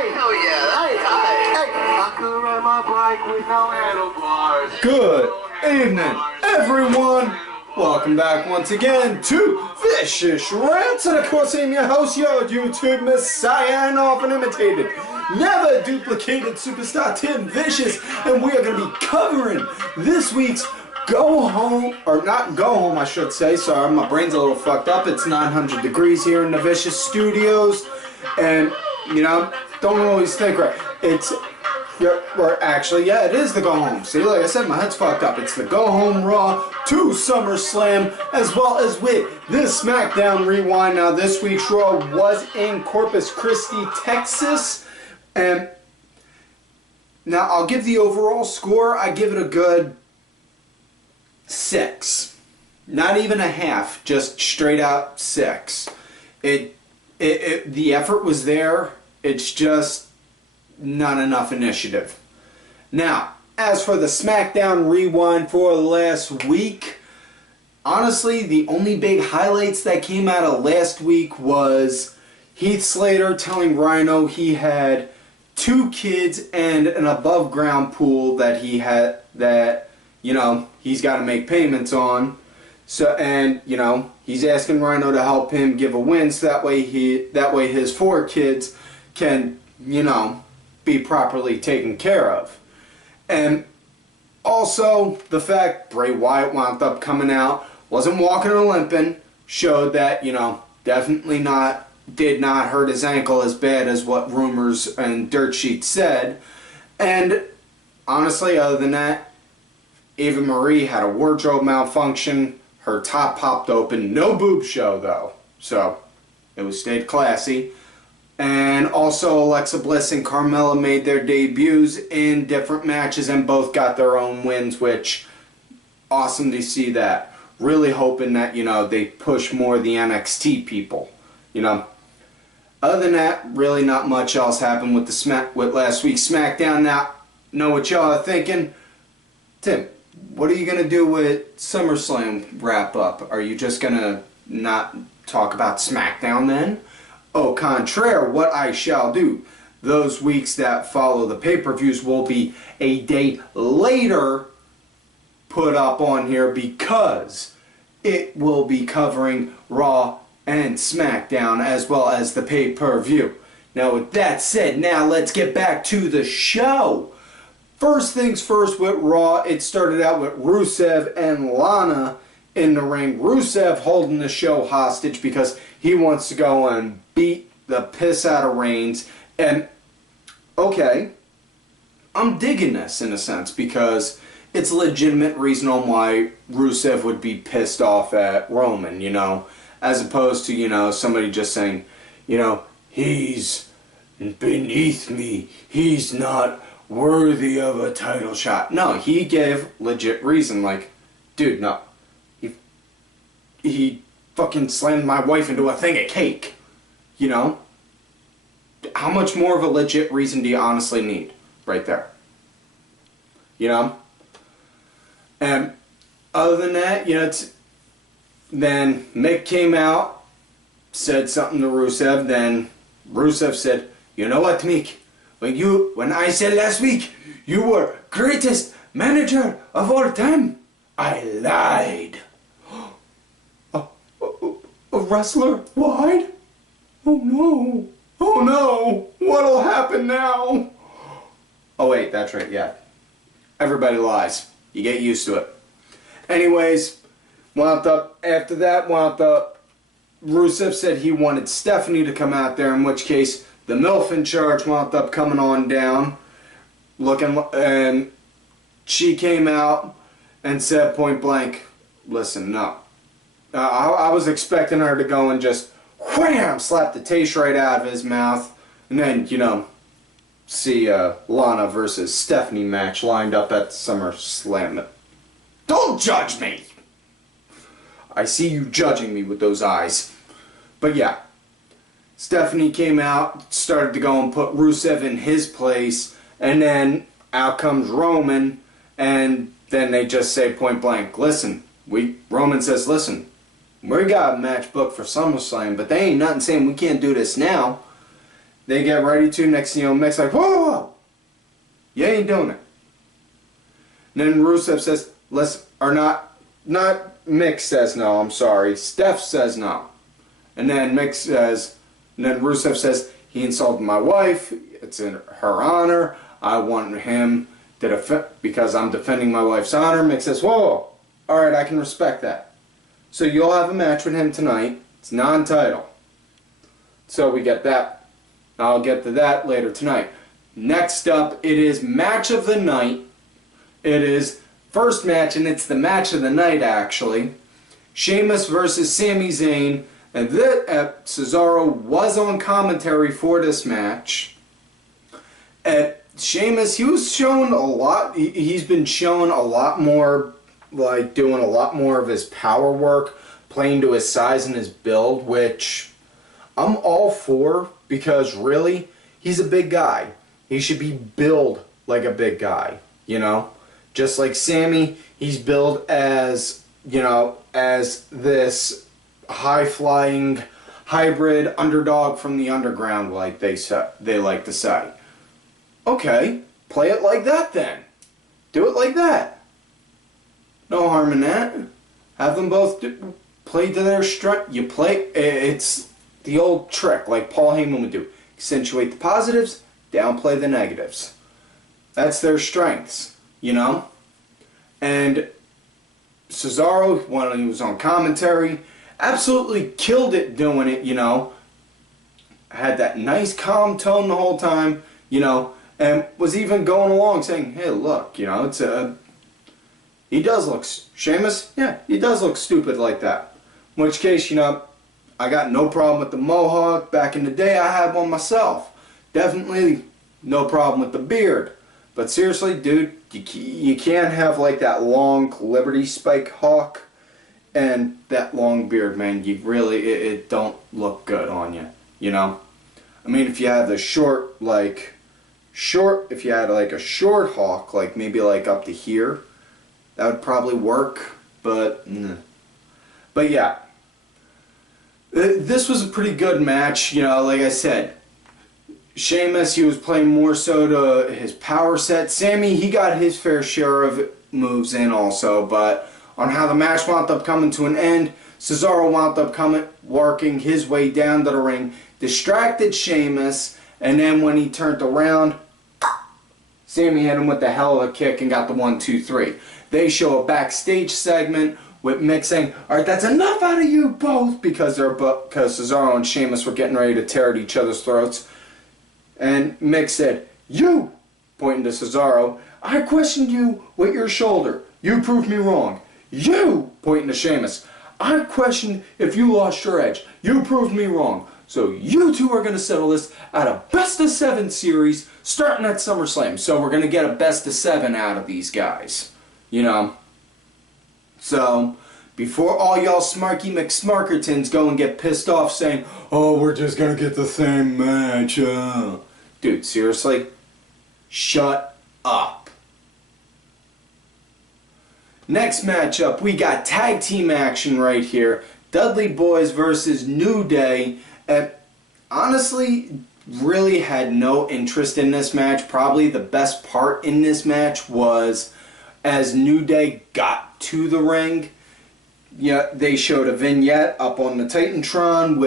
Hell yeah, I could ride my bike with no handlebars. Good evening, everyone. Welcome back once again to Vicious Rants, and of course I'm your host, your YouTube messiah and often imitated, never duplicated superstar Tim Vicious, and we are going to be covering this week's Go Home, or not Go Home I should say, sorry, my brain's a little fucked up. It's 900 degrees here in the Vicious Studios, and you know, don't always think right. It's, or actually, yeah, it is the Go Home. See, like I said, my head's fucked up. It's the Go Home Raw to SummerSlam, as well as with this SmackDown Rewind. Now, this week's Raw was in Corpus Christi, Texas, and now I'll give the overall score. I give it a good 6. Not even a half, just straight out 6. The effort was there. It's just not enough initiative. Now, as for the SmackDown Rewind for last week, honestly, the only big highlights that came out of last week was Heath Slater telling Rhino he had 2 kids and an above ground pool that he had, that, you know, he's got to make payments on. So, and, you know, he's asking Rhino to help him give a win so that way his 4 kids can, you know, be properly taken care of. And also the fact Bray Wyatt wound up coming out, wasn't walking or limping, showed that, you know, definitely did not hurt his ankle as bad as what rumors and dirt sheets said. And honestly, other than that, Eva Marie had a wardrobe malfunction. Her top popped open. No boob show though, so it stayed classy. And also Alexa Bliss and Carmella made their debuts in different matches and both got their own wins, which awesome to see that. Really hoping that, you know, they push more of the NXT people, you know. Other than that, really not much else happened with with last week's SmackDown. Now, know what y'all are thinking? Tim, what are you going to do with SummerSlam wrap up? Are you just going to not talk about SmackDown then? Au contraire, what I shall do. Those weeks that follow the pay-per-views will be a day later put up on here because it will be covering Raw and SmackDown as well as the pay-per-view. Now with that said, now let's get back to the show. First things first with Raw, it started out with Rusev and Lana in the ring. Rusev holding the show hostage because he wants to go and beat the piss out of Reigns. And, okay, I'm digging this in a sense because it's a legitimate reason on why Rusev would be pissed off at Roman, you know, as opposed to, you know, somebody just saying, you know, he's beneath me, he's not worthy of a title shot. No, he gave legit reason, like, dude, no, he fucking slammed my wife into a thing of cake, you know? How much more of a legit reason do you honestly need right there? You know? And other than that, you know, then Mick came out, said something to Rusev, then Rusev said, you know what, Mick? When I said last week you were greatest manager of all time, I lied. A wrestler lied? Oh no. Oh no. What'll happen now? Oh wait, that's right, yeah. Everybody lies. You get used to it. Anyways, after that, Rusev said he wanted Stephanie to come out there, in which case the MILF in charge wound up coming on down, and she came out and said point blank, listen, no. I was expecting her to go and just wham, slap the taste right out of his mouth, and then, you know, see Lana versus Stephanie match lined up at SummerSlam. Don't judge me! I see you judging me with those eyes. But yeah, Stephanie came out, started to go and put Rusev in his place, and then out comes Roman, and then they just say point blank, listen, Roman says, listen, we got a match booked for SummerSlam, but they ain't nothing saying we can't do this now. they get ready to. Next thing you know, Mick's like, whoa, whoa, whoa. You ain't doing it. And then Rusev says, not Mick says no, I'm sorry. Steph says no. And then Mick says, and then Rusev says, he insulted my wife. It's in her honor. I want him to defend, because I'm defending my wife's honor. Mick says, whoa, alright, I can respect that. So you'll have a match with him tonight. It's non-title. So we get that. I'll get to that later tonight. Next up, it is match of the night. It is first match, and it's the match of the night, actually. Sheamus versus Sami Zayn. And Cesaro was on commentary for this match. And Sheamus, he was shown a lot. He's been shown a lot more, like doing a lot more of his power work, playing to his size and his build, which I'm all for, because really, he's a big guy. He should be built like a big guy, you know? Just like Sami, he's billed as, you know, as this high-flying hybrid underdog from the underground, like they like to say. Okay, play it like that then. Do it like that. No harm in that. Have them both play to their strength. You play, it's the old trick, like Paul Heyman would do. Accentuate the positives, downplay the negatives. That's their strengths, you know? And Cesaro, when he was on commentary, absolutely killed it doing it, you know? Had that nice calm tone the whole time, you know? And was even going along saying, hey, look, you know, it's a... He does look... Sheamus? Yeah, he does look stupid like that. In which case, you know, I got no problem with the mohawk. Back in the day, I had one myself. Definitely no problem with the beard. But seriously, dude, you can't have like that long Liberty Spike hawk and that long beard, man. You really, it don't look good on you, you know? I mean, if you had the if you had like a short hawk, like maybe like up to here, that would probably work, but yeah. This was a pretty good match, you know, like I said. Sheamus, he was playing more so to his power set. Sami, he got his fair share of moves in also, but on how the match wound up coming to an end, Cesaro wound up working his way down to the ring, distracted Sheamus, and then when he turned around, Sami hit him with the hell of a kick and got the 1, 2, 3. They show a backstage segment with Mick saying, alright, that's enough out of you both, because Cesaro and Sheamus were getting ready to tear at each other's throats. And Mick said, you, pointing to Cesaro, I questioned you with your shoulder. You proved me wrong. You, pointing to Sheamus, I questioned if you lost your edge. You proved me wrong. So you two are going to settle this at a best-of-7 series starting at SummerSlam. So we're going to get a best-of-7 out of these guys. You know? So, before all y'all Smarky McSmarkertons go and get pissed off saying, oh, we're just going to get the same match. Dude, seriously? Shut up. Next matchup, we got tag team action right here. Dudley Boyz versus New Day. Honestly, really had no interest in this match. Probably the best part in this match was as New Day got to the ring. Yeah, they showed a vignette up on the Titantron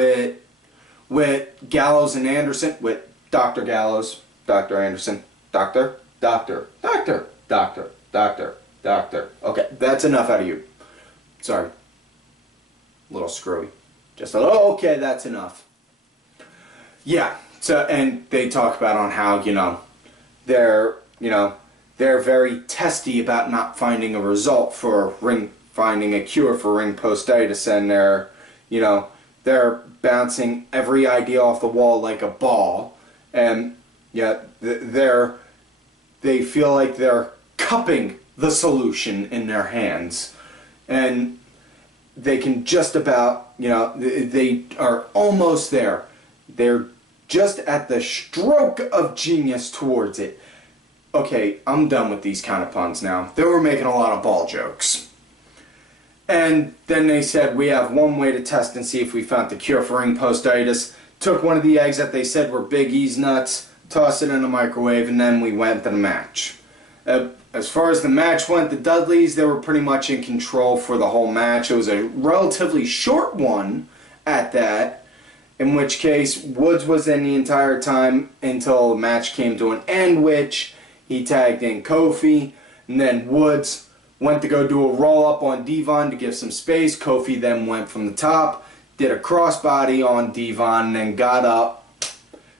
with Gallows and Anderson, with Dr. Gallows, Dr. Anderson, Doctor. Okay, that's enough out of you. Sorry. A little screwy. Just a little, okay, that's enough. Yeah, so, and they talk about on how, they're very testy about not finding a result for finding a cure for ring postitis, and they're bouncing every idea off the wall like a ball, and they feel like they're cupping the solution in their hands, and they can just about, they are almost there. They're just at the stroke of genius towards it. Okay, I'm done with these kind of puns now. They were making a lot of ball jokes. And then they said, we have one way to test and see if we found the cure for ring postitis. took one of the eggs that they said were Big E's nuts, tossed it in the microwave, and then we went to the match. As far as the match went, the Dudleys, they were pretty much in control for the whole match. It was a relatively short one at that, in which case Woods was in the entire time until the match came to an end, which he tagged in Kofi, and then Woods went to go do a roll-up on Devon to give some space. Kofi then went from the top, did a crossbody on Devon, and then got up.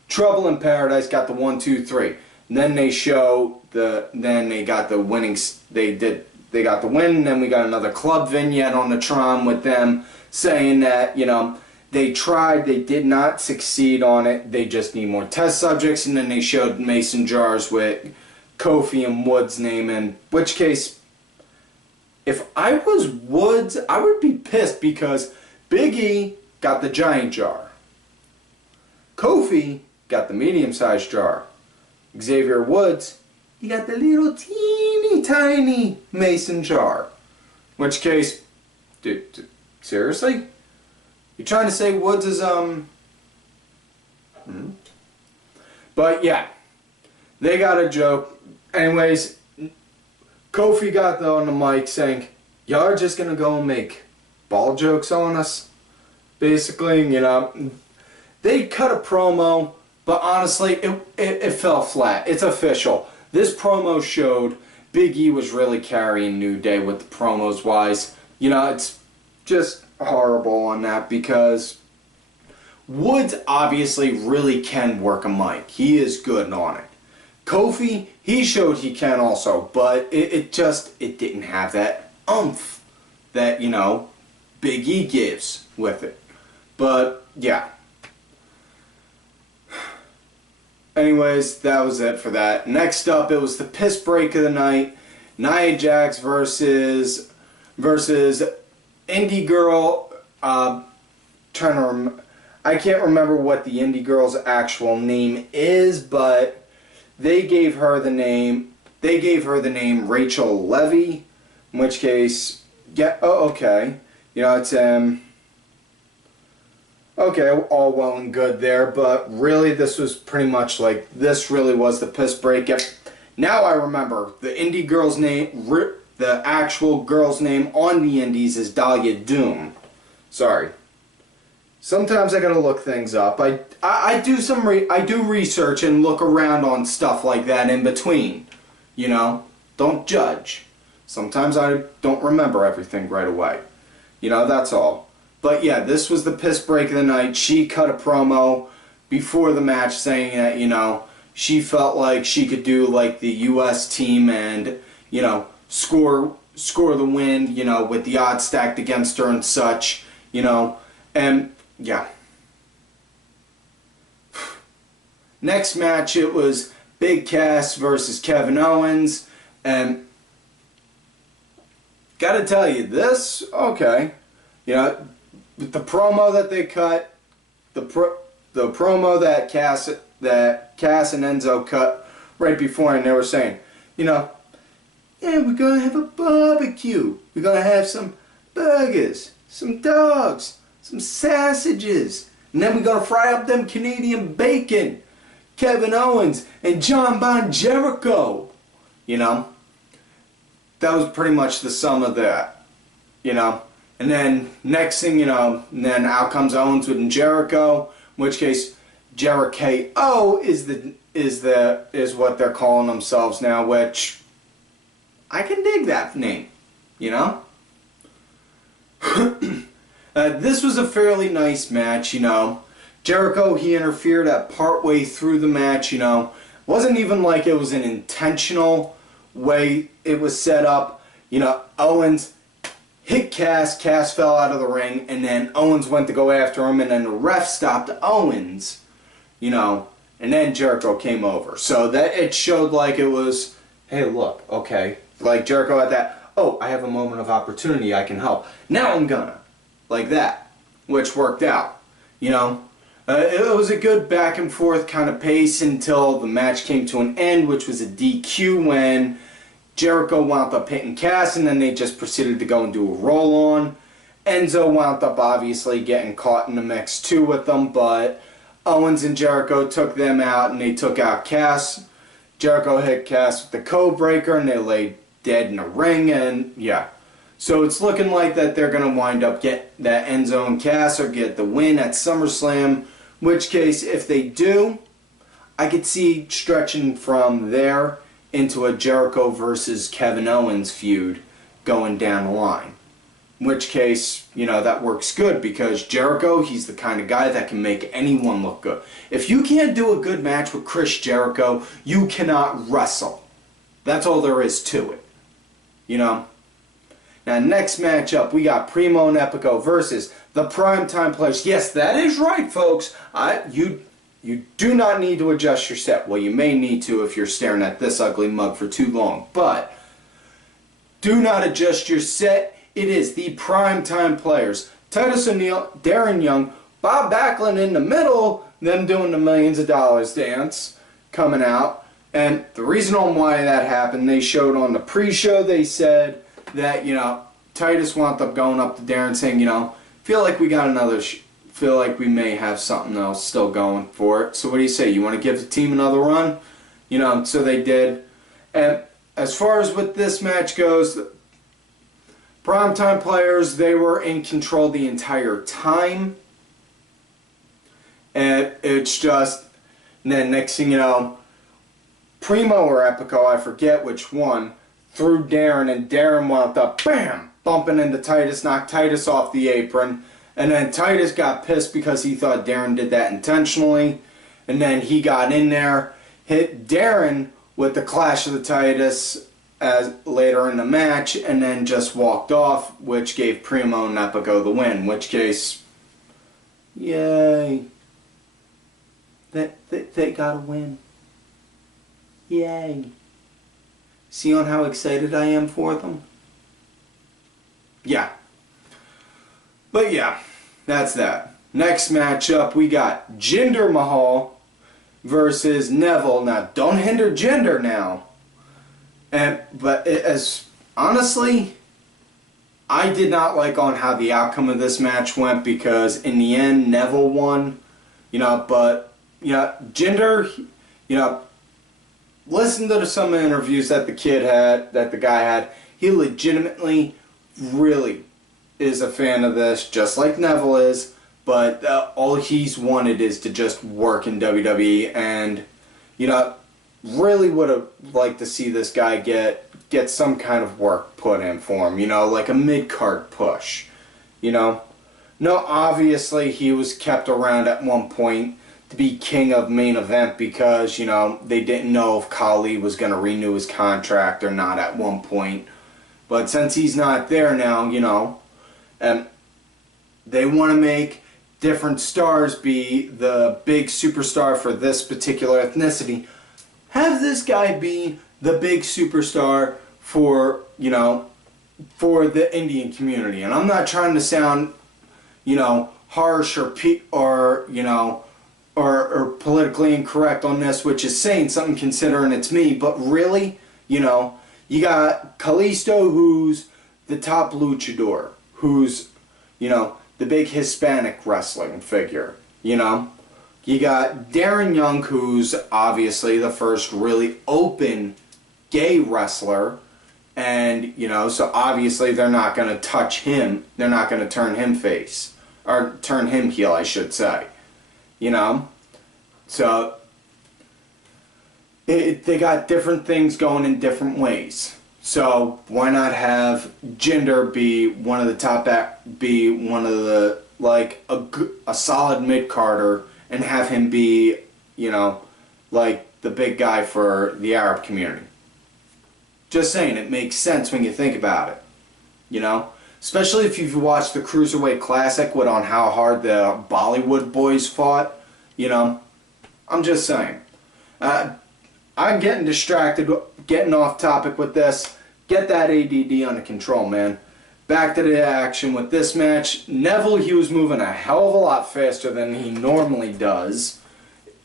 Trouble in Paradise, got the 1, 2, 3. And then they show then they got the winnings. They got the win, and then we got another club vignette on the Tron with them saying that, you know, they tried, they did not succeed on it, they just need more test subjects. And then they showed mason jars with Kofi and Woods' name, in which case, if I was Woods, I would be pissed because Big E got the giant jar, Kofi got the medium-sized jar, Xavier Woods, he got the little teeny tiny mason jar. In which case, dude, seriously? You trying to say Woods is, But yeah, they got a joke. Anyways, Kofi got on the mic saying, y'all are just gonna go and make ball jokes on us? Basically, you know, they cut a promo, but honestly, it fell flat. It's official. This promo showed Big E was really carrying New Day with the promos wise. You know, it's just horrible on that because Woods obviously really can work a mic. He is good on it. Kofi, he showed he can also, but it didn't have that oomph that, you know, Big E gives with it. But, yeah. Anyways, that was it for that. Next up, it was the piss break of the night. Nia Jax versus Indie Girl. I can't remember what the Indie Girl's actual name is, but they gave her the name Rachel Levy. In which case, yeah, oh, okay. You know, it's okay, all well and good there, but really this was pretty much like, this really was the piss break. Now I remember, the indie girl's name, the actual girl's name on the indies is Dahlia Doom. Sorry. Sometimes I gotta look things up. I do research and look around on stuff like that in between. You know, don't judge. Sometimes I don't remember everything right away. You know, that's all. But yeah, this was the piss break of the night. She cut a promo before the match saying that, you know, she felt like she could do like the US team and, you know, score the win, you know, with the odds stacked against her and such, you know, and yeah. Next match, it was Big Cass versus Kevin Owens, and gotta tell you, this, okay, you know, the promo that they cut, the promo that Cass and Enzo cut right before, and they were saying, you know, yeah, we're gonna have a barbecue, we're gonna have some burgers, some dogs, some sausages, and then we're gonna fry up them Canadian bacon. Kevin Owens and John Bon Jericho, you know, that was pretty much the sum of that, you know. And then next thing, you know, and then out comes Owens with Jericho, in which case Jericho is what they're calling themselves now, which I can dig that name, you know. This was a fairly nice match, you know. Jericho, he interfered at partway through the match, you know. It wasn't even like it was an intentional way it was set up. You know, Owens hit Cass fell out of the ring, and then Owens went to go after him, and then the ref stopped Owens, you know, and then Jericho came over. So that it showed like it was, hey, look, okay, like Jericho had that, oh, I have a moment of opportunity, I can help. Now I'm gonna, like that, which worked out, you know. It was a good back and forth kind of pace until the match came to an end, which was a DQ when Jericho wound up hitting Cass, and then they just proceeded to go and do a roll-on. Enzo wound up obviously getting caught in the mix too with them, but Owens and Jericho took them out, and they took out Cass. Jericho hit Cass with the code breaker, and they laid dead in the ring, and yeah. So it's looking like that they're going to wind up get that Enzo and Cass or get the win at SummerSlam, which case, if they do, I could see stretching from there into a Jericho versus Kevin Owens feud going down the line. In which case, you know, that works good because Jericho, he's the kind of guy that can make anyone look good. If you can't do a good match with Chris Jericho, you cannot wrestle. That's all there is to it. You know? Now, next matchup, we got Primo and Epico versus the Primetime Players. Yes, that is right, folks. You do not need to adjust your set. Well, you may need to if you're staring at this ugly mug for too long. But do not adjust your set. It is the Primetime Players. Titus O'Neil, Darren Young, Bob Backlund in the middle, them doing the millions of dollars dance coming out. And the reason on why that happened, they showed on the pre-show, they said that, you know, Titus wound up going up to Darren saying, you know, feel like we got another, feel like we may have something else still going for it. So what do you say? You want to give the team another run? You know, so they did. And as far as what this match goes, Primetime Players, they were in control the entire time. And it's just, and then next thing you know, Primo or Epico, I forget which one, threw Darren, and Darren wound up, bam, bumping into Titus, knocked Titus off the apron. And then Titus got pissed because he thought Darren did that intentionally. And then he got in there, hit Darren with the Clash of the Titus as later in the match, and then just walked off, which gave Primo and Epico the win. In which case, yay. They got a win. Yay. See on how excited I am for them? Yeah. But yeah, that's that. Next matchup, we got Jinder Mahal versus Neville. Now, don't hinder Jinder now. But as honestly, I did not like on how the outcome of this match went because in the end, Neville won. You know, but you know, Jinder, you know, listen to some interviews that the guy had. He legitimately, really is a fan of this, just like Neville is. But all he's wanted is to just work in WWE, and you know, really would have liked to see this guy get some kind of work put in for him. You know, like a mid-card push. You know, no, obviously he was kept around at one point to be king of main event because, you know, they didn't know if Khali was going to renew his contract or not at one point. But since he's not there now, you know, they want to make different stars be the big superstar for this particular ethnicity. Have this guy be the big superstar for, you know, for the Indian community. And I'm not trying to sound, you know, harsh or you know, or politically incorrect on this, which is saying something considering it's me, but really, you know, you got Kalisto, who's the top luchador, who's, you know, the big Hispanic wrestling figure, you know. You got Darren Young, who's obviously the first really open gay wrestler, and, you know, so obviously they're not going to touch him, they're not going to turn him face, or turn him heel, I should say. You know, so they got different things going in different ways. So why not have Jinder be one of the top, be one of the, like a solid mid-carder, and have him be, you know, like the big guy for the Arab community. Just saying, it makes sense when you think about it. You know? Especially if you've watched the Cruiserweight Classic with on how hard the Bollywood boys fought. You know, I'm just saying. I'm getting distracted, getting off topic with this. Get that ADD under control, man. Back to the action with this match. Neville, he was moving a hell of a lot faster than he normally does.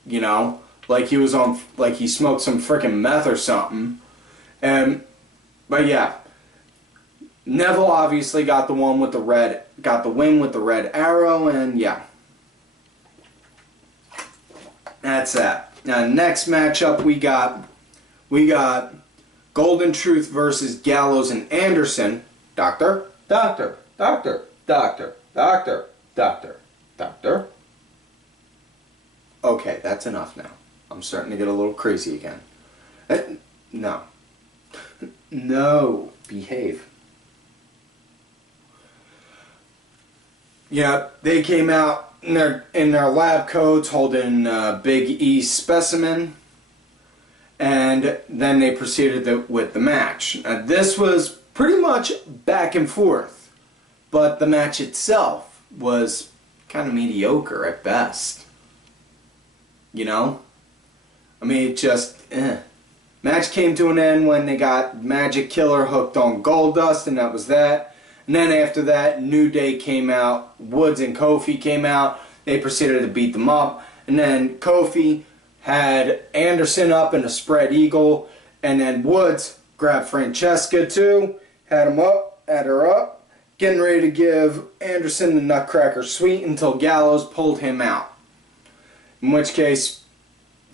You know, like he was on, like he smoked some freaking meth or something. But yeah. Neville obviously got the win with the red arrow, and yeah. that's that. Now, next matchup we got Golden Truth versus Gallows and Anderson. Doctor. Okay, that's enough now. I'm starting to get a little crazy again. No. No. Behave. Yeah, they came out in their lab coats holding Big E specimen, and then they proceeded with the match. This was pretty much back and forth, but the match itself was kind of mediocre at best. You know? I mean, Match came to an end when they got Magic Killer hooked on Goldust, and that was that. And then after that, New Day came out, Woods and Kofi came out, they proceeded to beat them up, and then Kofi had Anderson up in a spread eagle, and then Woods grabbed Francesca too, had her up, getting ready to give Anderson the Nutcracker Suite until Gallows pulled him out. In which case,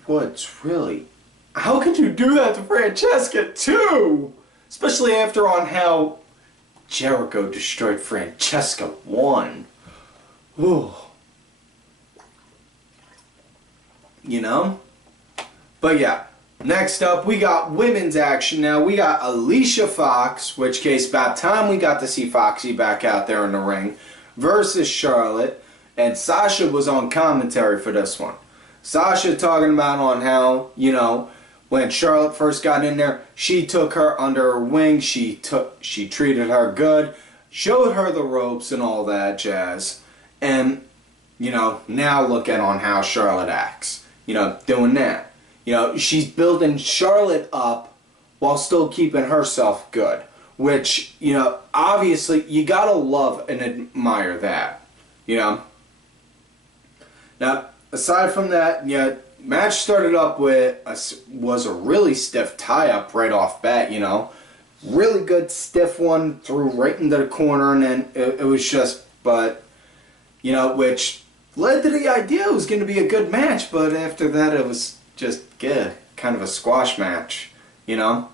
Woods, really? How could you do that to Francesca too? Especially after on how Jericho destroyed Francesca 1. Ooh. You know? But yeah, next up we got women's action now. We got Alicia Fox, which case about time we got to see Foxy back out there in the ring, versus Charlotte, and Sasha was on commentary for this one. Sasha talking about on how, you know, when Charlotte first got in there, she took her under her wing, she treated her good, showed her the ropes and all that jazz. And, you know, now look at on how Charlotte acts. You know, doing that. You know, she's building Charlotte up while still keeping herself good. Which, you know, obviously you gotta love and admire that. You know? Now, aside from that, yeah, match started up with was a really stiff tie-up right off bat, you know. Really good stiff one, threw right into the corner, and then it was just, but, you know, which led to the idea it was going to be a good match, but after that it was just, kind of a squash match, you know.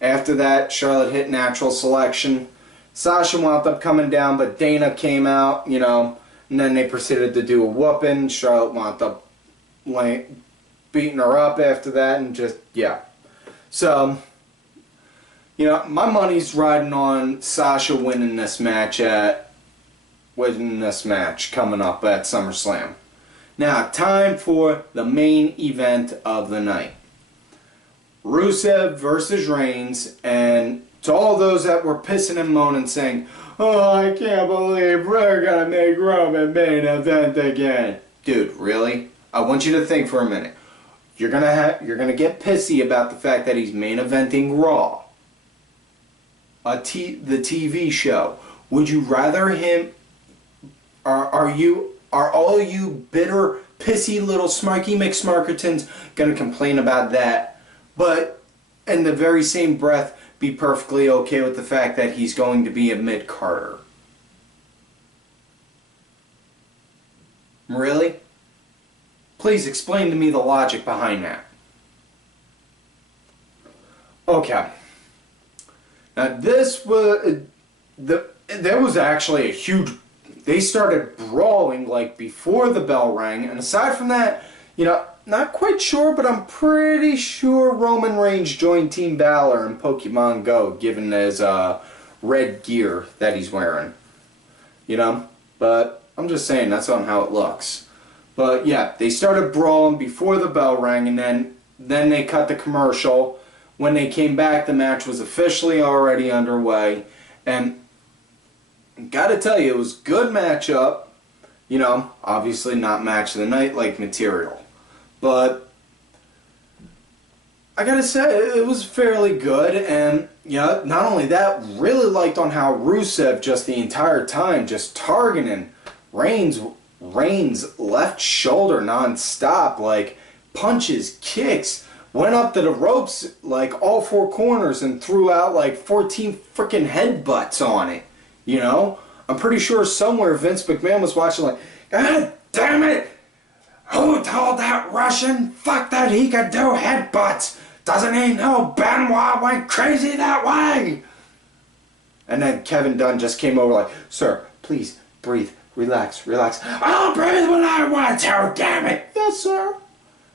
After that, Charlotte hit natural selection. Sasha wound up coming down, but Dana came out, you know, and then they proceeded to do a whooping. Charlotte wound up beating her up after that, and just, yeah. So, you know, my money's riding on Sasha winning this match coming up at SummerSlam. Now, time for the main event of the night. Rusev versus Reigns, and to all those that were pissing and moaning saying, "Oh, I can't believe we're gonna make Roman main event again." Dude, really? I want you to think for a minute. You're gonna get pissy about the fact that he's main eventing Raw, the TV show. Would you rather him? Are all you bitter, pissy little smarky McSmarkertons gonna complain about that, but in the very same breath be perfectly okay with the fact that he's going to be a mid-carder? Really? Please explain to me the logic behind that. Okay. Now this was there was actually a huge. They started brawling like before the bell rang, and aside from that, you know, not quite sure, but I'm pretty sure Roman Reigns joined Team Balor in Pokemon Go, given his red gear that he's wearing. You know, but I'm just saying that's on how it looks. But yeah, they started brawling before the bell rang, and then they cut the commercial. When they came back, the match was officially already underway, and gotta tell you, it was good matchup. You know, obviously not match of the night like material, but I gotta say it was fairly good. And you know, not only that, really liked on how Rusev just the entire time just targeting Reigns' left shoulder non-stop, like punches, kicks, went up to the ropes like all four corners and threw out like 14 freaking headbutts on it. You know, I'm pretty sure somewhere Vince McMahon was watching like, "God damn it! Who told that Russian fuck that he could do headbutts? Doesn't he know Benoit went crazy that way? And then Kevin Dunn just came over like, sir, please breathe, relax, relax. I'll breathe when I want to, damn it. Yes, sir.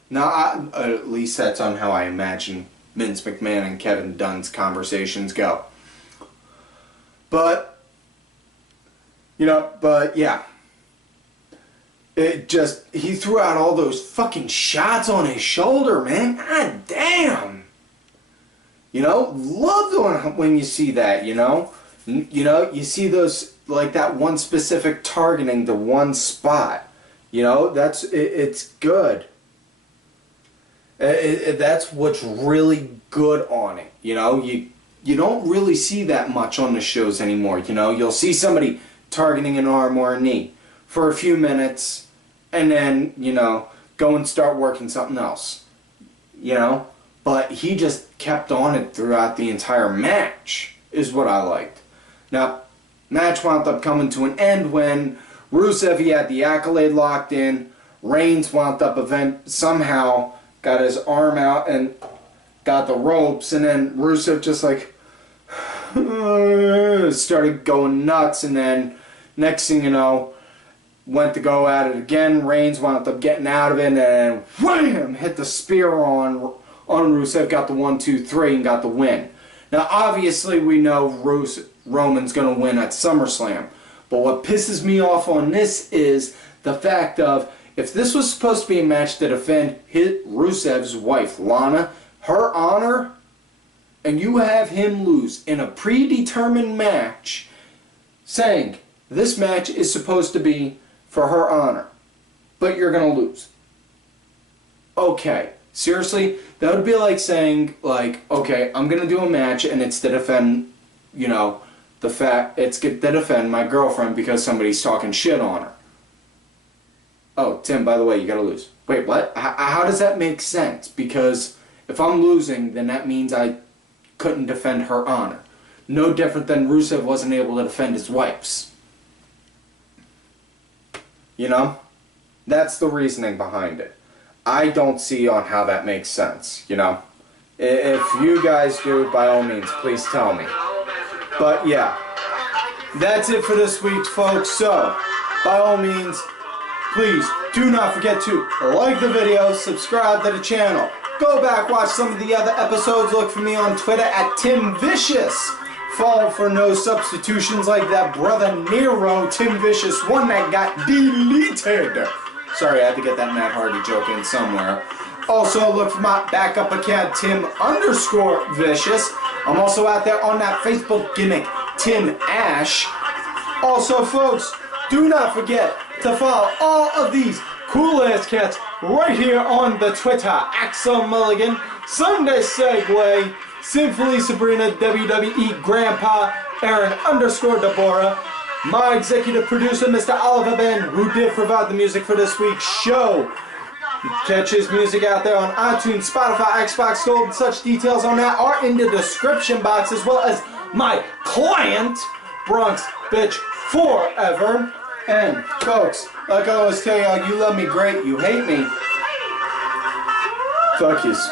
Now, at least that's on how I imagine Vince McMahon and Kevin Dunn's conversations go. But, yeah. It just, he threw out all those fucking shots on his shoulder, man. God damn. Love when you see that, you see those, like that one specific targeting to one spot. It's good. That's what's really good on it. You don't really see that much on the shows anymore. You'll see somebody targeting an arm or a knee for a few minutes, and then, go and start working something else. But he just kept on it throughout the entire match, is what I liked. Now, match wound up coming to an end when Rusev, he had the accolade locked in. Reigns wound up somehow got his arm out and got the ropes, and then Rusev just like started going nuts, and then next thing you know, went to go at it again. Reigns wound up getting out of it, and then wham! Hit the spear on Rusev, got the 1, 2, 3, and got the win. Now, obviously, we know Roman's going to win at SummerSlam. But what pisses me off on this is the fact of, if this was supposed to be a match to defend Rusev's wife, Lana, her honor, and you have him lose in a predetermined match, saying this match is supposed to be for her honor, but you're going to lose. Okay, seriously? That would be like saying, okay, I'm going to do a match and it's to defend, it's to defend my girlfriend because somebody's talking shit on her. Oh, Tim, by the way, you got to lose. Wait, what? How does that make sense? Because if I'm losing, then that means I couldn't defend her honor. No different than Rusev wasn't able to defend his wife's. That's the reasoning behind it. I don't see on how that makes sense, If you guys do, by all means, please tell me. But yeah, that's it for this week, folks. So, by all means, please do not forget to like the video, subscribe to the channel. Go back, watch some of the other episodes. Look for me on Twitter at Tim Vicious. Follow for no substitutions like that brother Nero, Tim Vicious, one that got deleted. Sorry, I had to get that Matt Hardy joke in somewhere. Also, look for my backup account, Tim_Vicious. I'm also out there on that Facebook gimmick, Tim Ash. Also, folks, do not forget to follow all of these cool-ass cats right here on the Twitter. Axel Mulligan, Sunday Segway, Sinfully Sabrina, WWE Grandpa, Aaron_Deborah, my executive producer, Mr. Oliver Ben, who did provide the music for this week's show. You can catch his music out there on iTunes, Spotify, Xbox Gold, and such details on that are in the description box, as well as my client, Bronx Bitch Forever. And, folks, like I always tell y'all, you love me great, you hate me. Fuck yous.